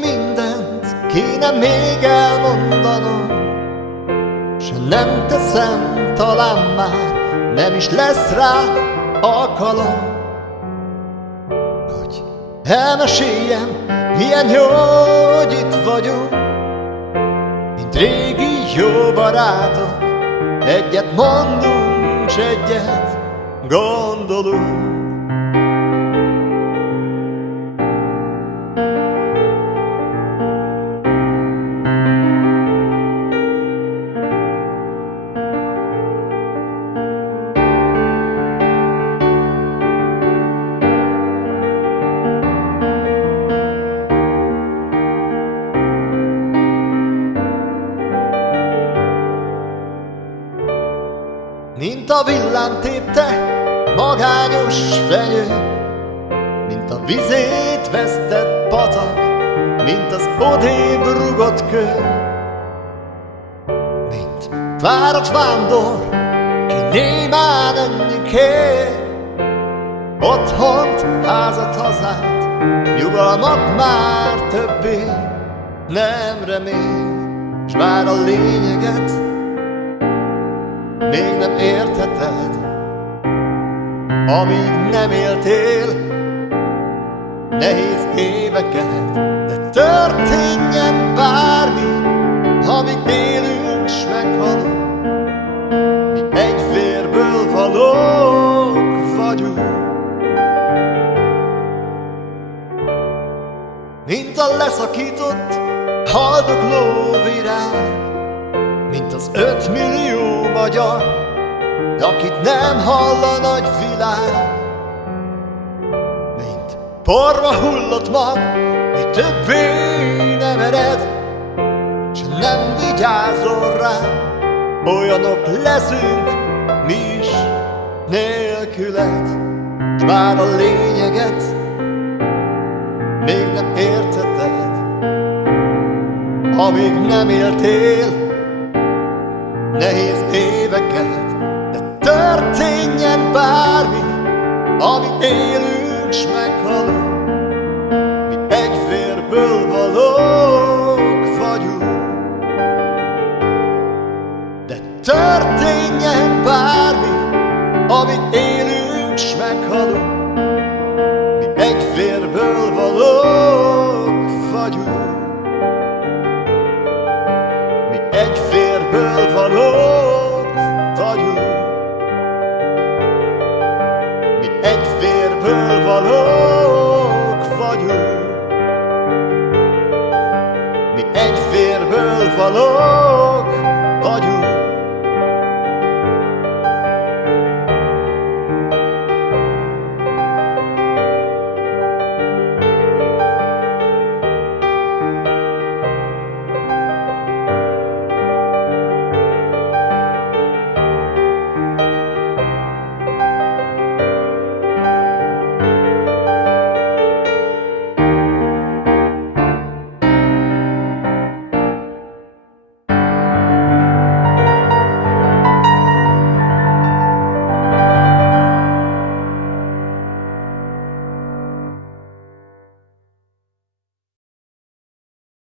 mindent kéne még elmondanom, s nem teszem, talán már nem is lesz rá alkalom, hogy elmeséljem, milyen jó, hogy itt vagyunk, mint régi jó barátok. Egyet mondunk, s egyet gondolunk. Mint a villám tépte magányos fenyő, mint a vizét vesztett patak, mint az odébb rugott kő, mint fáradt vándor, ki némán enni kér. Otthont, házat, hazát, nyugalmat már többé nem remél, s már a lényeget még nem értheted, amíg nem éltél nehéz éveket. De történjen bármi, amíg élünk s meghalunk, mi egy vérből valók vagyunk. Mint a leszakított, haldokló virág, mint az 5 millió magyar, akit nem hall a nagy világ. Mint porba hullott mag, mi többé nem ered, s nem vigyázol rá, olyanok leszünk mi is nélküled. S bár a lényeget még nem értheted, amíg nem éltél nehéz éveket. De történjen bármi, amíg élünk s meghalunk, mi egy vérből valók vagyunk. De történjen bármi, amíg élünk s meghalunk, mi egy vérből valók vagyunk. Mi egy vérből valók vagyunk. Mi egy vérből valók vagyunk. Mi egy vérből valók vagyunk.